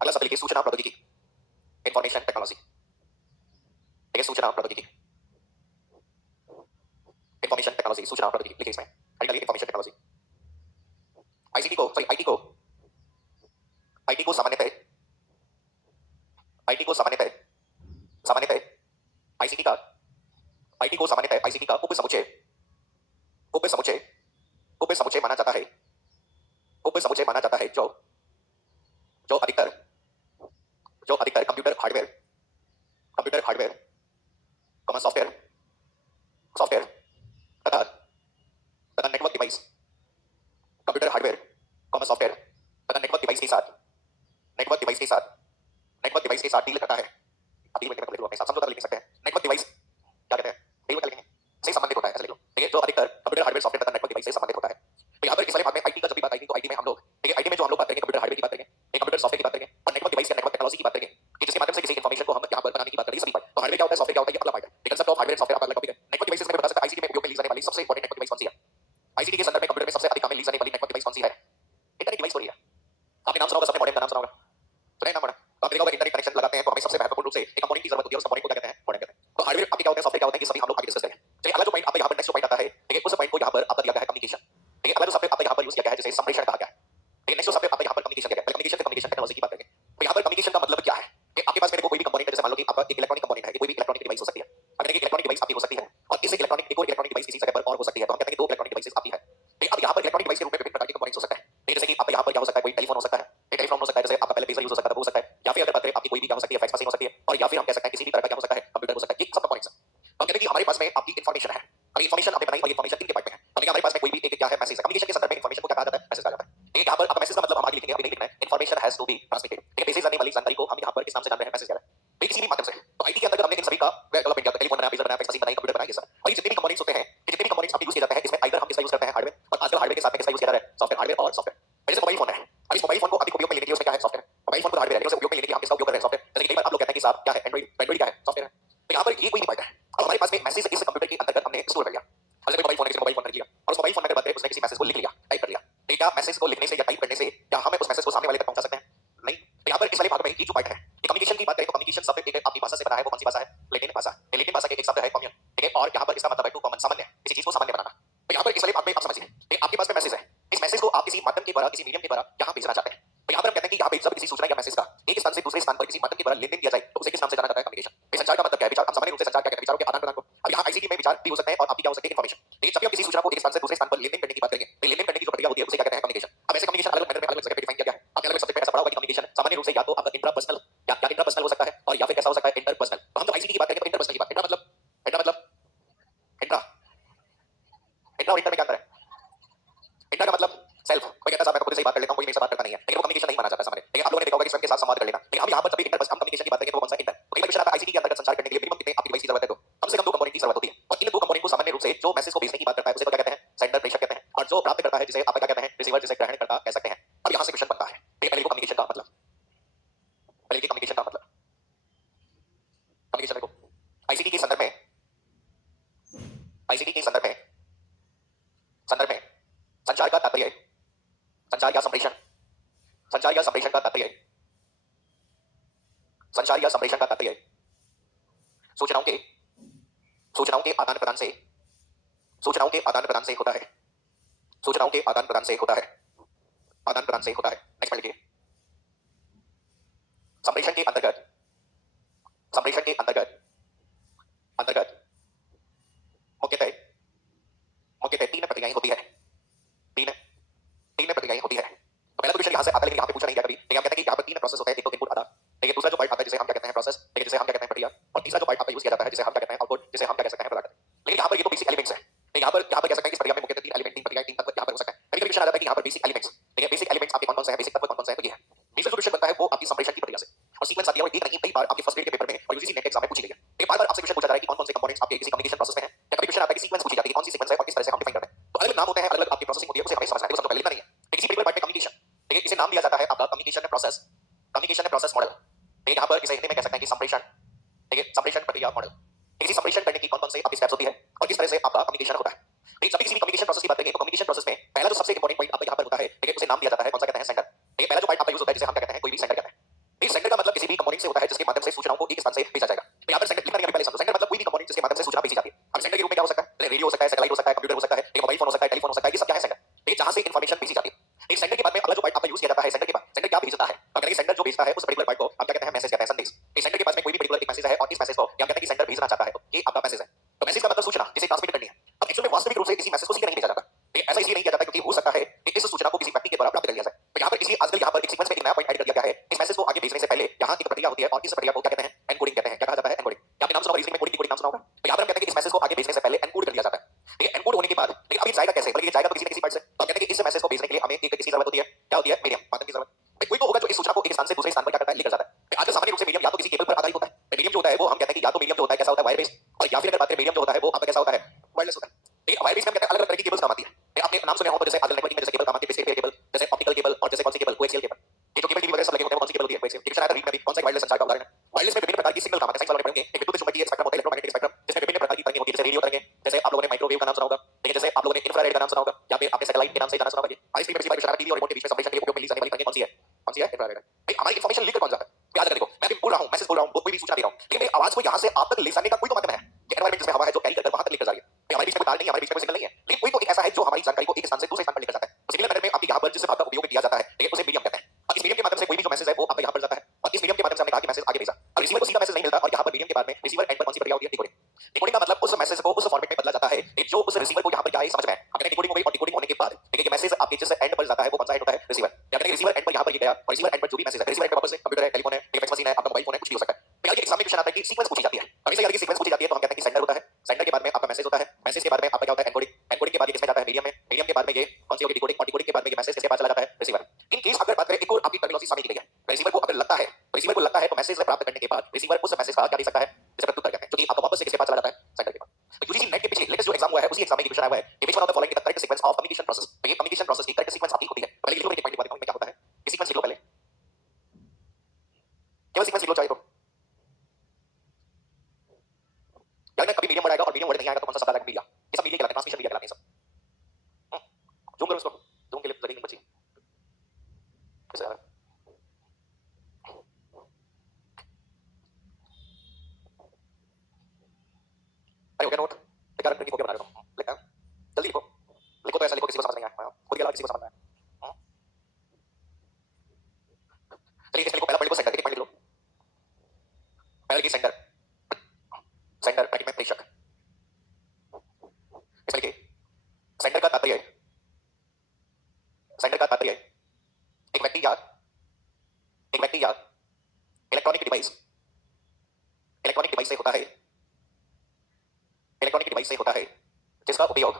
अगला शब्द लिखिए सूचना प्रौद्योगिकी। इन्फॉर्मेशन टेक्नोलॉजी, ठीक है, सूचना प्रौद्योगिकी। इन्फॉर्मेशन टेक्नोलॉजी, सूचना प्रौद्योगिकी लिखिए इसमें। आगे इन्फॉर्मेशन टेक्नोलॉजी। आईसीटी को सॉरी आईटी को सामान्यतः आईसीटी का उप समुच्चय माना जाता है जो जो अधिकतर कंप्यूटर हार्डवेयर सॉफ्टवेयर तथा network device computer hardware software तथा नेटवर्क डिवाइस के साथ डील करता है। अब डील मतलब अपने साथ समझौता लिख सकते हैं। नेटवर्क डिवाइस क्या कहते हैं? डील लिख लेंगे, से संबंधित होता है, ऐसा लिख लो। ठीक है, जो अधिकतर कंप्यूटर हार्डवेयर सॉफ्टवेयर तथा नेटवर्क डिवाइस से संबंधित होता है। तो यहाँ पर इस वाले भाग में आईटी का जब भी बात आएगी तो आईटी में हम लोग, ठीक है, आईटी में जो हम लोग बात करेंगे कंप्यूटर हार्डवेयर की बात करेंगे, कंप्यूटर सॉफ्टवेयर की बात करेंगे और नेटवर्क डिवाइस या नेटवर्क टेक्नोलॉजी की बात करेंगे कि जिसके माध्यम से किसी इंफॉर्मेशन को हम यहाँ पर बनाने की बात करेंगे। सभी बात तो हार्डवेयर क्या होता है, सॉफ्टवेयर क्या होता है, ये अगला पार्ट है। लेकिन सब हार्डवेयर सॉफ्टवेयर अलग टॉपिक है। नेटवर्क डिवाइसेस में बता सकता आईसीटी में उपयोग में ली जाने वाली सबसे इंपॉर्टेंट नेटवर्क डिवाइस कौन सी है? आईसीटी के संदर्भ में कंप्यूटर में सबसे अधिक काम में ली जाने वाली नेटवर्क डिवाइस कौन सी है? इंटरनेट डिवाइस हो रही है। आपने नाम सुना होगा, सबने मॉडेम का नाम सुना होगा, सुना है नाम बड़ा। तो आप देखोगे इंटरनेट कनेक्शन लगाते हैं तो हमें सबसे महत्वपूर्ण रूप से एक कंपोनेंट की जरूरत होती है। उस कंपोनेंट को क्या कहते हैं? मॉडेम कहते हैं। तो हार्डवेयर आपके क्या होते हैं, सॉफ्टवेयर क्या होते हैं, ये सभी हम लोग आगे डिस्कस करेंगे। चलिए अगला जो पॉइंट आपका यहाँ पर नेक्स्ट पॉइंट आता है, ठीक है, उस पॉइंट को यहाँ पर आपका दिया गया है कम्युनिकेशन। ठीक है, अगला जो शब्द आपका यहाँ पर यूज किया गया है जिसे संप्रेषण कहा गया है। ठीक है, नेक्स्ट जो शब्द आपका यहाँ पर कम्युनिकेशन दिया गया है, कम्युनिकेशन टेक्नोलॉजी की बात करेंगे। तो यहाँ पर कम्युनिकेशन का मतलब क्या है कि आपके पास मेरे को कोई भी कंपोनेंट है, जैसे मान लो कि आपका एक इलेक्ट्रॉनिक कंपोनेंट है, कोई भी इलेक्ट्रॉनिक डिवाइस हो सकती है। अगर एक इलेक्ट्रॉनिक डिवाइस आपकी हो सकती है और इस इलेक्ट्रॉनिक डिवाइस किसी जगह पर और हो सकती है, तो हम कहते हैं कि दो इलेक्ट्रॉनिक डिवाइसेस आपकी है। ठीक है, अब यहाँ पर इलेक्ट्रॉनिक डिवाइस के रूप में विभिन्न प्रकार के कंपोनेंट्स हो सकते हैं। जैसे कि आपका यहाँ पर क्या हो सकता है, कोई टेलीफोन हो सकता है, टेलीफोन हो सकता है, जैसे आपका पहले पेजर यूज हो सकता था वो हो सकता है, या फिर अगर बात करें आपकी कोई भी क्या हो सकती है, फैक्स मशीन हो सकती है, और या फिर हम कह सकते हैं किसी भी तरह का क्या हो सकता है, कंप्यूटर हो सकता है। ये सब कंपोनेंट्स हैं। तो हम कहते हैं कि हमारे पास में आपकी इन्फॉर्मेशन है। अभी इन्फॉर्मेशन आपने बनाई और इन्फॉर्मेशन किनके पार्ट में है? अभी हमारे पास में कोई भी एक क्या है, मैसेज है। कम्युनिकेशन के संदर्भ में इन्फॉर्मेशन को क्या कहा जाता है? मैसेज कहा जाता है। ठीक है, यहाँ पर आपका मैसेज का मतलब हम आगे लिखेंगे, अभी नहीं लिखना है। Information has to be transmitted. ठीक है, मैसेज आने वाली जानकारी को हम यहाँ पर इस नाम से जान रहे हैं, मैसेज कह रहे हैं। तो किसी भी माध्यम से, तो आईटी के अंदर हमने इन सभी का डेवलपमेंट किया, टेलीफोन बनाया, पेजर बनाया, फैक्स मशीन बनाई, कंप्यूटर बनाया, ये सब। और ये जितने भी कंपोनेंट्स होते हैं, ये जितने भी कंपोनेंट्स आपके यूज किए जाते हैं, इसमें आइदर हम किसका यूज करते हैं, हार्डवेयर, और आजकल हार्डवेयर के साथ में किसका यूज किया जा रहा है, सॉफ्टवेयर, हार्डवेयर और सॉफ्टवेयर। जैसे मोबाइल फोन है, अब इस मोबाइल फोन को अधिक उपयोग में लेने के लिए उसमें क्या है, सॉफ्टवेयर। मोबाइल फोन को हार्डवेयर है, लेकिन उसे उपयोग में लेने के लिए हम किसका उपयोग कर रहे हैं, सॉफ्टवेयर। जैसे कि कई बार आप लोग कहते हैं कि साहब क्या है, एंड्रॉइड क्या है, सॉफ्टवेयर है। तो यहाँ पर ये कोई नहीं पार्ट है। अब हमारे पास में मैसेज इस कंप्यूटर के अंतर्गत हमने स्टोर कर लिया। और जैसे मोबाइल फोन है, किसी मोबाइल फोन कर लिया, और उस मोबाइल फोन में अगर बात करें उसने किसी मैसेज को लिख लिया, टाइप कर लिया। तो क्या मैसेज को लिखने से या टाइप करने से क्या हमें उस मैसेज को सामने वाले तक पहुंचा सकते हैं? नहीं। तो यहाँ पर इस वाले भाग में ये जो पार्ट है, ये कम्युनिकेशन की बात करें तो कम्युनिकेशन शब्द एक आपकी भाषा से बना है, वो कौन सी भाषा है, लैटिन भाषा। लैटिन भाषा के एक शब्द है कम्युन। ठीक है, और यहाँ पर इसका मतलब है टू कॉमन, सामान्य, किसी चीज को सामान्य बनाना। तो यहाँ पर इस वाले भाग में आप समझिए, आपके पास में मैसेज है, इस मैसेज को आप किसी माध्यम के द्वारा, किसी मीडियम के द्वारा यहाँ भेजना चाहते हैं। तो यहाँ पर हम कहते हैं कि यहाँ पे जब किसी सूचना या मैसेज का एक स्थान से दूसरे स्थान पर किसी माध्यम के द्वारा लेन देन किया जाए तो उसे किस नाम से जाना जाता है, कम्युनिकेशन। संचार का मतलब क्या है, विचार। हम सामान्य रूप से संचार क्या कहते हैं, विचारों के आदान प्रदान को। अब यहाँ आईसीटी में विचार भी हो सकते हैं और आपकी क्या हो सकती है, इन्फॉर्मेशन। लेकिन जब भी हम किसी सूचना को एक स्थान से दूसरे स्थान पर लेन देन करने की बात करेंगे, तो लेन देन करने की जो प्रक्रिया होती है उसे क्या कहते हैं, कम्युनिकेशन। अब ऐसे कम्युनिकेशन अलग अलग मैनर में अलग अलग जगह पे डिफाइन किया गया है। आपने अलग अलग सब्जेक्ट में ऐसा पढ़ा होगा कि कम्युनिकेशन सामान्य रूप से या तो आपका इंट्रापर्सनल या इंटरपर्सनल हो सकता है, और या फिर कैसा हो सकता है, इंटरपर्सनल। तो हम जब आईसीटी की बात करेंगे तो इंटरपर्सनल की बात, इंट्रा मतलब इंट्रा इंट्रा और इंटर में क्या अंतर है? इंट्रा का मतलब सेल्फ, कोई कहता है साहब मैं खुद से ही बात कर लेता हूं, कोई मेरे से बात करता नहीं है, लेकिन वो कम्युनिकेशन नहीं माना जाता सामने। लेकिन आप लोगों ने देखा होगा कि स्वयं के साथ संवाद कर लेना। लेकिन हम यहाँ पर जब भी इंटरपर्सनल, हम कम्युनिकेशन की बात करेंगे तो वो कौन सा, इंटर। तो कई बार क्वेश्चन आता है आईसीटी के अंतर्गत संचार करने के लिए मिनिमम कितने आपकी डिवाइस की जरूरत है, तो कम से कम दो कंपोनेंट की जरूरत होती है। और इन दो कंपोनेंट को सामान्य रूप से जो मैसेज को भेजने की बात करता है उसे तो क्या कहते हैं, सेंडर, प्रेषक कहते हैं, और जो प्राप्त करता है जिसे आप क्या कहते हैं, रिसीवर, जिसे ग्रहणकर्ता कह सकते हैं। अब यहाँ से क्वेश्चन बनता है, पहले कम्युनिकेशन का मतलब, पहले कम्युनिकेशन का मतलब, कम्युनिकेशन देखो आईसीटी के संदर्भ में, आईसीटी के संदर्भ में संचार का तात्पर्य, संचार या संप्रेषण, संचार या संप्रेषण का तात्पर्य, संचार या संप्रेषण का तात्पर्य सूचनाओं के आदान प्रदान से, सूचनाओं के आदान प्रदान से होता है, सूचनाओं के आदान प्रदान से होता है, आदान प्रदान से होता है। नेक्स्ट पढ़ लीजिए। संप्रेषण के अंतर्गत, संप्रेषण के अंतर्गत अंतर्गत मुख्यतः तीन प्रक्रियाएं होती है, तीन प्रक्रियाएं होती है। तो पहला क्वेश्चन यहां से आता है, लेकिन यहां पे पूछा नहीं गया कभी। लेकिन हम कहते हैं कि यहां पर तीन प्रोसेस होते हैं, एक तो इनपुट आता है, लेकिन दूसरा जो पार्ट आता है जिसे हम क्या कहते हैं, प्रोसेस, लेकिन जिसे हम क्या कहते हैं, प्रक्रिया, और तीसरा जो पार्ट आपका यूज किया जाता है जिसे हम क्या कहते हैं, आउटपुट, जिसे हम क्या कह सकते हैं, प्रोडक्ट। लेकिन यहां पर ये तो बेसिक एलिमेंट्स है। लेकिन यहां पर कह सकते हैं कि इस प्रक्रिया में मुख्यतः तीन एलिमेंट, तीन प्रक्रियाएं, तीन तत्व यहां पर हो सकते हैं। कभी क्वेश्चन आता है कि यहां पर बेसिक एलिमेंट्स, ठीक है, बेसिक एलिमेंट्स आपके कौन-कौन से हैं, बेसिक तत्व कौन-कौन से हैं, तो ये है। तीसरा जो क्वेश्चन बनता है वो आपकी संप्रेषण की प्रक्रिया से, और सीक्वेंस आती है, और एक नहीं कई बार आपके फर्स्ट ग्रेड के पेपर में और यूजीसी नेट एग्जाम में पूछी गई है। एक बार आपसे क्वेश्चन पूछा जा रहा है कि कौन-कौन से कंपोनेंट्स आपके किसी कम्युनिकेशन प्रोसेस में हैं, या कभी क्वेश्चन आता है कि सीक्वेंस पूछी जाती है, कौन सी सीक्वेंस है और किस तरह से हम डिफाइन करते हैं। तो अलग-अलग नाम होते हैं, अलग-अलग आपकी प्रोसेसिंग होती है, उसे हमें समझना है, वो सब तो पहले लिखना नहीं है। लेकिन इसी पर्टिकुलर पार्ट में कम्युनिकेशन, ठीक है, इसे नाम दिया जाता है आपका communication process, communication process model. ठीक है, यहाँ पर इसे हिंदी में कह सकते हैं कि संप्रेषण, ठीक है, संप्रेषण प्रक्रिया मॉडल। इसी संप्रेषण करने की कौन-कौन से आपकी स्टेप्स होती है और किस तरह से आपका कम्युनिकेशन होता है। लेकिन सभी किसी भी कम्युनिकेशन प्रोसेस की बात करेंगे तो कम्युनिकेशन प्रोसेस में पहला जो सबसे इंपॉर्टेंट पॉइंट आपका यहाँ पर होता है, ठीक है, उसे नाम दिया जाता है, कौन सा कहते हैं, सेंडर। ठीक है, पहला जो पार्ट आपका यूज होता है जिसे हम क्या कहते हैं, कोई भी सेंडर कहते हैं। एक सेंडर का मतलब किसी भी कंपोनेंट से होता है जिसके माध्यम से सूचनाओं को एक स्थान से भेजा जाएगा। तो यहाँ पर सेंडर लिखना नहीं, पहले समझो। सेंडर मतलब कोई भी कंपोनेंट जिसके माध्यम से सूचना भेजी जाती है। अब सेंडर के रूप में क्या हो सकता है, रेडियो हो सकता है, सैटेलाइट हो सकता है, कंप्यूटर हो सकता है, मोबाइल फोन हो सकता है, टेलीफोन हो सकता है, ये सब क्या है, सेंडर। ठीक है, जहां से इंफॉर्मेशन भेजी जाती है। एक सेंडर एक किसकी जरूरत होती है, क्या होती है, मीडियम, माध्यम की जरूरत। कोई तो होगा जो इस सूचना को एक स्थान से दूसरे स्थान पर क्या करता है, लेकर जाता है। आज सामान्य रूप से मीडियम या तो किसी केबल पर आधारित होता है। मीडियम जो होता है वो हम कहते हैं कि या तो मीडियम जो होता है कैसा होता है, वायर बेस्ड, और या फिर अगर बात करें मीडियम जो होता है वो आपका कैसा होता है, वायरलेस होता है। ठीक है, वायर बेस्ड में कहते हैं अलग अलग तरह की केबल्स काम आती है। आपने नाम सुने हो तो जैसे आजकल नेटवर्किंग में जैसे केबल काम आती है, बेसिक केबल, जैसे ऑप्टिकल केबल, और जैसे कौन सी केबल, कोएक्सियल केबल। ये जो केबल टीवी वगैरह सब लगे होते हैं, कौन सी केबल होती है, कोएक्सियल। ठीक है, शायद रीड में भी कौन सा वायरलेस संचार का उदाहरण है। वायरलेस में विभिन्न प्रकार की सिग्नल काम आते हैं, साइंस वाले पढ़ेंगे। एक विद्युत चुंबकीय स्पेक्ट्रम होता है, इलेक्ट्रोमैग्नेटिक स्पेक्ट्रम, जिसमें विभिन्न प्रकार की तरंगें होती है, जैसे रेडियो तरंगें, जैसे आप लोगों ने माइक्रोवेव का नाम सुना होगा, ठीक है, जैसे आप लोगों ने इंफ्रारेड का नाम सुना होगा, या फिर आपने सैटेलाइट के नाम से जाना सुना होगा। हमारी स्क्रीन पर पिछली बार इशारा टीवी और रिमोट के बीच में संप्रेषण के लिए उपयोग में ली जाने वाली तरंगें कौन सी है, कौन सी है, इंफ्रारेड। भाई हमारी इंफॉर्मेशन लेकर कौन जाता है, याद रखो, मैं अभी बोल रहा हूं, मैसेज बोल रहा हूं, कोई भी सूचना दे रहा हूं, लेकिन मेरी आवाज को यहां से आप तक ले जाने का कोई तो माध्यम है। ये एनवायरनमेंट जिसमें हवा है जो कैरी कर वहां तक लेकर जा रही है। हमारे बीच में कोई तार नहीं है, हमारे बीच में कोई सिग्नल नहीं है, लेकिन कोई तो एक ऐसा है जो हमारी जानकारी को एक स्थान से दूसरे स्थान पर लेकर जाता है। सिग्नल मैटर में आपके यहां पर जिस भाग का उपयोग किया जाता है, ठीक है, उसे मीडियम कहते हैं। और इस मीडियम के माध्यम से कोई भी जो मैसेज है वो आपके यहां पर जाता है, और इस मीडियम के माध्यम से हमने कहा कि मैसेज आगे भेजा। अब रिसीवर को सीधा मैसेज नहीं मिलता, और यहां पर मीडियम के बाद में रिसीवर एंड पर कौन सी प्रक्रिया होती है, डिकोडिंग। डिकोडिंग का मतलब उस मैसेज को उस फॉर्मेट में बदला जाता है जो उस रिसीवर को यहां पर क्या है समझ में आए। अब डिकोडिंग हो गई, और डिकोडिंग होने के बाद ठीक है, ये मैसेज आपके जिस एंड पर जाता है वो कौन सा एंड होता है, रिसीवर। या कहते हैं रिसीवर एंड पर यहां पर ये गया, और रिसीवर एंड पर जो भी मैसेज है, रिसीवर एंड पर वापस से कंप्यूटर है, टेलीफोन है, फैक्स मशीन है, आपका मोबाइल फोन है, कुछ भी हो सकता है। फिर आगे एग्जाम में क्वेश्चन आता है कि सीक्वेंस पूछी जाती है। हमेशा यार की सीक्वेंस पूछी जाती है तो हम कहते हैं कि सेंडर होता है, सेंडर के बाद में आपका मैसेज होता है, मैसेज के बाद में आपका क्या होता है, एनकोडिंग, एनकोडिंग के बाद ये किसमें जाता है, मीडियम में, मीडियम के बाद में ये कौन सी होगी, डिकोडिंग, और डिकोडिंग के बाद में ये मैसेज किसके पास चला जाता है, रिसीवर। इन केस अगर बात करें, एक और आपकी टर्मिनोलॉजी सामने की गई है, रिसीवर को अगर लगता है, रिसीवर को लगता है तो मैसेज प्राप्त करने के बाद रिसीवर उस मैसेज का क्या दे सकता है, जैसे प्रत्युत्तर कहते हैं, जो कि आपको वापस से किसके पास चला जाता है, सेंडर के पास। तो यूजीसी नेट के पिछले लेटेस्ट जो एग्जाम हुआ है उसी एग्जाम में क्वेश्चन आया हुआ है, which one of the following is the correct sequence of communication process। तो ये कम्युनिकेशन प्रोसेस की करेक्ट सीक्वेंस आपकी होती है। पहले लिख लो, एक पॉइंट लिखवा देता हूं मैं क्या होता है, ये सीक्वेंस लिख लो पहले, केवल सीक्वेंस लिख लो चाहे तो। यार मैं कभी मीडियम वर्ड आएगा और मीडियम वर्ड नहीं आएगा तो कौन सा शब्द आएगा, मीडिया। ये सब मीडिया कहलाते हैं, ट्रांसमिशन मीडिया कहलाते हैं सब। जूम करो इसको, जूम के लिए जगह नहीं बची कैसे यार। अरे हो गया नोट, बेकार करके हो गया, बना रहा हूं, लिखा जल्दी लिखो, लिखो तो ऐसा लिखो किसी को समझ नहीं आया, खुद के अलावा किसी को समझ में आया। चलिए इसमें लिखो, पहला पॉइंट लिखो सेंटर, एक पॉइंट लिख लो, पहला लिखिए सेंटर, सेंटर ब्रैकेट में प्रेषक। इसमें लिखिए सेंटर का तात्पर्य है, सेंटर का तात्पर्य है एक व्यक्ति या इलेक्ट्रॉनिक डिवाइस, इलेक्ट्रॉनिक डिवाइस से होता है, इलेक्ट्रॉनिक डिवाइस से होता है जिसका उपयोग,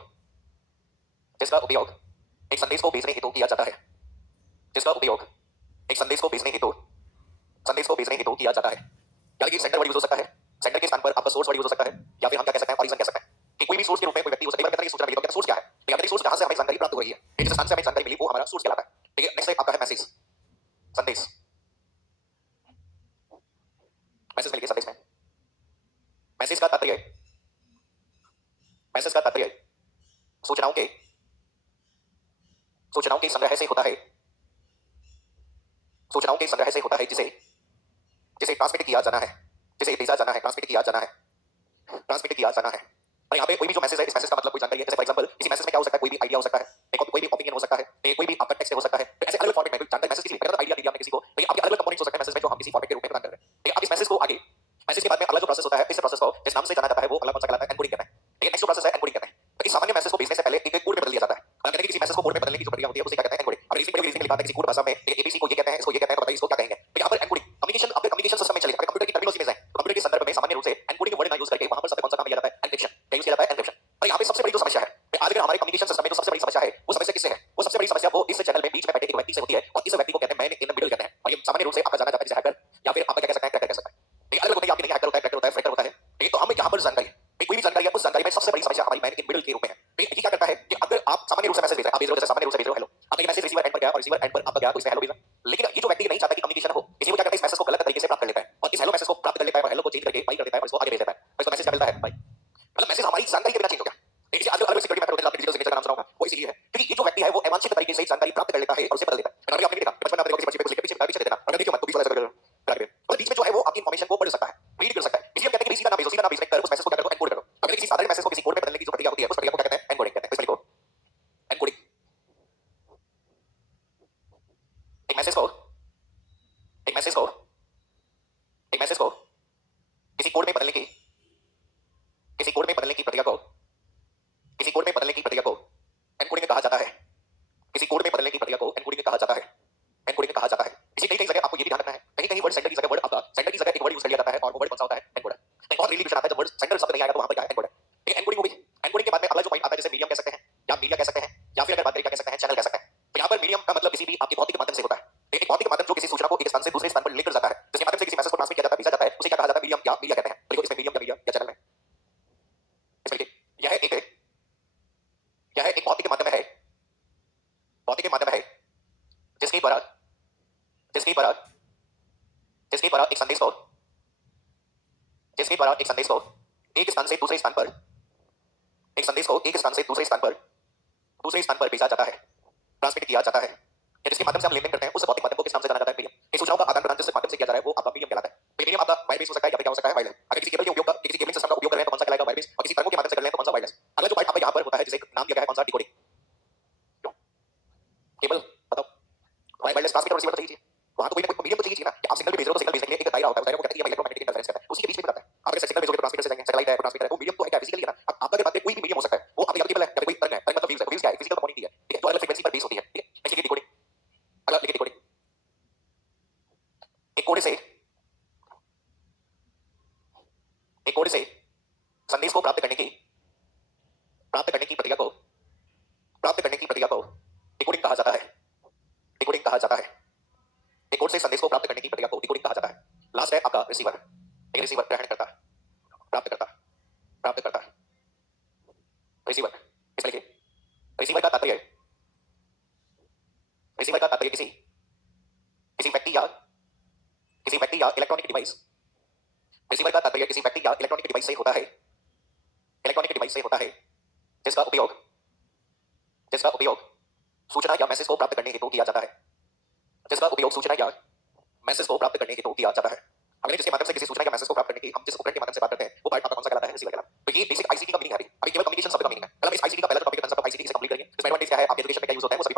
जिसका उपयोग एक संदेश को भेजने हेतु किया जाता है, जिसका उपयोग एक संदेश को भेजने हेतु, संदेश को भेजने हेतु किया जाता है। यानी कि सेंटर वर्ड यूज हो सकता है, सेंटर के स्थान पर आपका सोर्स वर्ड यूज हो सकता है, या फिर हम क्या कह सकते हैं, ओरिजिन कह सकते हैं कि कोई भी सोर्स के रूप में कोई व्यक्ति हो सकता है। कहते हैं कि सूचना मिली तो सोर्स क्या है, तो यानी सोर्स कहां से हमें जानकारी प्राप्त हो रही है, जिस स्थान से हमें जानकारी मिली वो हमारा सोर्स कहलाता है। ठीक है, नेक्स्ट है आपका है मैसेज, संदेश, मैसेज मिल गया संदेश में, मैसेज का तात्पर्य, मैसेज का तात्पर्य सूचनाओं के, सूचनाओं के संग्रह से होता है, सूचनाओं के संग्रह से होता है जिसे, जिसे ट्रांसमिट किया जाना है, जिसे भेजा जाना है, ट्रांसमिट किया जाना है, ट्रांसमिट किया जाना है। और यहाँ पे कोई भी जो मैसेज है, इस मैसेज का मतलब कोई जानकारी है, जैसे फॉर एग्जांपल इसी मैसेज में क्या हो सकता है, कोई भी आइडिया हो सकता है, देखो कोई भी ओपिनियन हो सकता है, कोई भी आपका टेक्स्ट हो सकता है, तो ऐसे अलग फॉर्मेट में जानकारी मैसेज किसी अगर आइडिया दिया आपने किसी को, तो ये आपके अलग कंपोनेंट्स हो सकते हैं मैसेज में जो हम किसी फॉर्मेट के रूप में प्रदान कर रहे हैं। ठीक है, अब इस मैसेज को आगे, मैसेज के बाद में अगला जो प्रोसेस होता है, इस प्रोसेस को जिस नाम से जाना जाता है वो अगला कौन सा कहलाता है, एनकोडिंग कहते हैं। ठीक है, नेक्स्ट प्रोसेस है एनकोडिंग कहते हैं। तो इस सामान्य मैसेज को भेजने से पहले एक कोड में बदल दिया जाता है। कहते हैं कि किसी मैसेज को कोड में बदलने की जो प्रक्रिया होती है उसे क्या कहते हैं, एनकोडिंग। अब रीजनिंग लिखा है किसी कोड भाषा में, एबीसी को ये कहते हैं, इसको ये कहते हैं, तो बताइए इसको क्या कहेंगे। तो यहाँ पर एनकोडिंग कम्युनिकेशन, अपने कम्युनिकेशन सिस्टम में चलेगा, कंप्यूटर की टर्मिनोलॉजी में जाए तो कंप्यूटर के संदर्भ में सामान्य रूप से एनकोडिंग वर्ड ना यूज करके वहां पर सबसे कौन सा काम किया जाता है, एन्क्रिप्शन, क्या यूज किया जाता है, एन्क्रिप्शन। और यहाँ पे सबसे बड़ी जो समस्या है आज अगर हमारे कम्युनिकेशन सिस्टम में जो सबसे बड़ी समस्या है वो समस्या किससे है, वो सबसे बड़ी समस्या वो इस चैनल में बीच में बैठे एक व्यक्ति से होती है, और इस व्यक्ति को कहते हैं मैन इन द मिडिल कहते हैं। और ये सामान्य रूप से आपका जाना जाता है जैसे हैकर, या फिर आप क्या कह सकते हैं, क्रैकर कह सकते हैं। ठीक है, अलग होता है, आपकी नहीं हैकर होता है, क्रैकर होता है, फ्रैकर होता है। ठीक है, तो हम यहाँ पर जानकारी, कोई भी जानकारी है उस जानकारी में सबसे बड़ी समस्या हमारी मैन इन मिडिल के रूप में है। ठीक है, ये क्या करता है कि अगर आप सामान्य रूप से मैसेज भेज रहे हैं, आप भेज रहे हो जैसे सामान्य रूप से भेज रहे हो हेलो, आपका मैसेज रिसीवर एंड पर गया और रिसीवर एंड पर आपका गया तो इसमें हेलो भेजा, लेकिन ये जो व्यक्ति नहीं चाहता कि कम्युनिकेशन हो, इसलिए वो क्या करता है, इस मैसेज को गलत तरीके से प्राप्त कर लेता है, और इस हेलो मैसेज को प्राप्त कर लेता है और हेलो को चेंज करके बाई कर देता है और इसको आगे भेज देता है, तो इसको मैसेज क्या मिलता है, बाई। मतलब मैसेज हमारी जानकारी के बिना चेंज हो गया। देखिए आज अलग सिक्योरिटी मेथड होते हैं, आपने डिजिटल सिग्नेचर का नाम सुना होगा, वो इसीलिए है क्योंकि ये जो व्यक्ति है वो अवांछित तरीके से जानकारी प्राप्त कर लेता है और उसे बदल देता है। अगर आपने देखा बचपन में आपने किसी बच्चे पे कुछ लिख के पीछे दे देना, अगर देखिए मत तो 20 वाला ऐसा कर और बीच में जो है वो आपकी इंफॉर्मेशन को पढ़ सकता है, रीड कर सकता है। इसलिए हम कहते हैं कि सीधा ना भेजो, सीधा ना भेज कर उस मैसेज को क्या करो, एनकोड करो। अगर किसी साधारण मैसेज को किसी कोड में बदलने की जो प्रक्रिया होती है उस प्रक्रिया को क्या कहते हैं, एनकोडिंग कहते हैं। इसमें लिखो एनकोडिंग। एक मैसेज को, एक मैसेज को, एक मैसेज को किसी कोड में बदलने की, किसी कोड में बदलने की प्रक्रिया को, किसी कोड में बदलने की प्रक्रिया को एनकोडिंग कहा जाता है। किसी कोड में बदलने की प्रक्रिया को एनकोडिंग कहा जाता है। जिसके द्वारा जिसके द्वारा जिसके द्वारा एक संदेश को जिसके द्वारा एक संदेश को एक स्थान से दूसरे स्थान पर एक संदेश को एक स्थान से दूसरे स्थान पर भेजा जाता है, ट्रांसमिट किया जाता है, या जिसके माध्यम से हम लेन देन करते हैं उस भौतिक माध्यम को किस नाम से जाना जाता है? मीडियम। ये सूचनाओं का आदान प्रदान जिस माध्यम से किया जा रहा है वो आपका मीडियम कहलाता है। तो मीडियम आपका वायरलेस हो सकता है या फिर क्या हो सकता है? वायरलेस। अगर किसी केबल के उपयोग का किसी केबलिंग सिस्टम का उपयोग कर रहे हैं तो कौन सा कहलाएगा? वायरलेस। और किसी तरंगों के माध्यम से कर रहे हैं तो कौन सा? वायरलेस। अगला जो पार्ट आपका यहाँ पर होता है जिसे नाम दिया गया है कौन सा? डिकोडिंग। केबल बताओ, वायरलेस ट्रांसमीटर और रिसीवर तो चाहिए, वहां तो कोई ना कोई मीडियम तो चाहिए ना कि आप सिग्नल भी भेज रहे हो तो सिग्नल भेजने के लिए एक दायरा होता है, उस दायरे को कहते हैं इलेक्ट्रोमैग्नेटिक इंटरफेरेंस कहते हैं, उसी के बीच में बताता है। आप अगर सिग्नल भेजोगे तो ट्रांसमीटर से जाएंगे, सैटेलाइट है ट्रांसमीटर है, वो मीडियम तो है क्या? फिजिकली है ना। अब आपका बात कोई भी मीडियम हो सकता है, वो आप या केबल है या कोई तरंग है, तरंग मतलब वेव्स है, वेव्स क्या है? फिजिकल कंपोनेंट ही है, ठीक है, जो अलग फ्रीक्वेंसी पर बेस होती है, ठीक है। ऐसे डिकोडिंग, अगला लिखिए डिकोडिंग। एक कोड से संदेश को प्राप्त करने की प्रक्रिया को डिकोडिंग कहा जाता है। डिकोडिंग कहा जाता है। एक कोड से संदेश को प्राप्त करने की प्रक्रिया को डिकोडिंग कहा जाता है। लास्ट है आपका रिसीवर। एक रिसीवर ग्रहण करता, प्राप्त करता, रिसीवर। इसमें लिखिए रिसीवर का तात्पर्य किसी व्यक्ति या इलेक्ट्रॉनिक डिवाइस, रिसीवर का तात्पर्य किसी व्यक्ति या इलेक्ट्रॉनिक डिवाइस से होता है जिसका उपयोग सूचना या मैसेज को प्राप्त करने हेतु किया जाता है। अगर जिसके माध्यम से किसी सूचना या मैसेज को प्राप्त करने की हम जिस उपकरण के माध्यम से बात करते हैं वो पार्ट आपका कौन सा कहलाता है? रिसीवर कहलाता है। तो ये बेसिक आईसीटी का मीनिंग है। अभी केवल कम्युनिकेशन शब्द का मीनिंग है। कल हम इस आईसीटी का पहला टॉपिक कंसेप्ट ऑफ आईसीटी से कंप्लीट करेंगे। इसमें एडवांटेज क्या है, आपके एजुकेशन में क्या यूज होता है वो सभी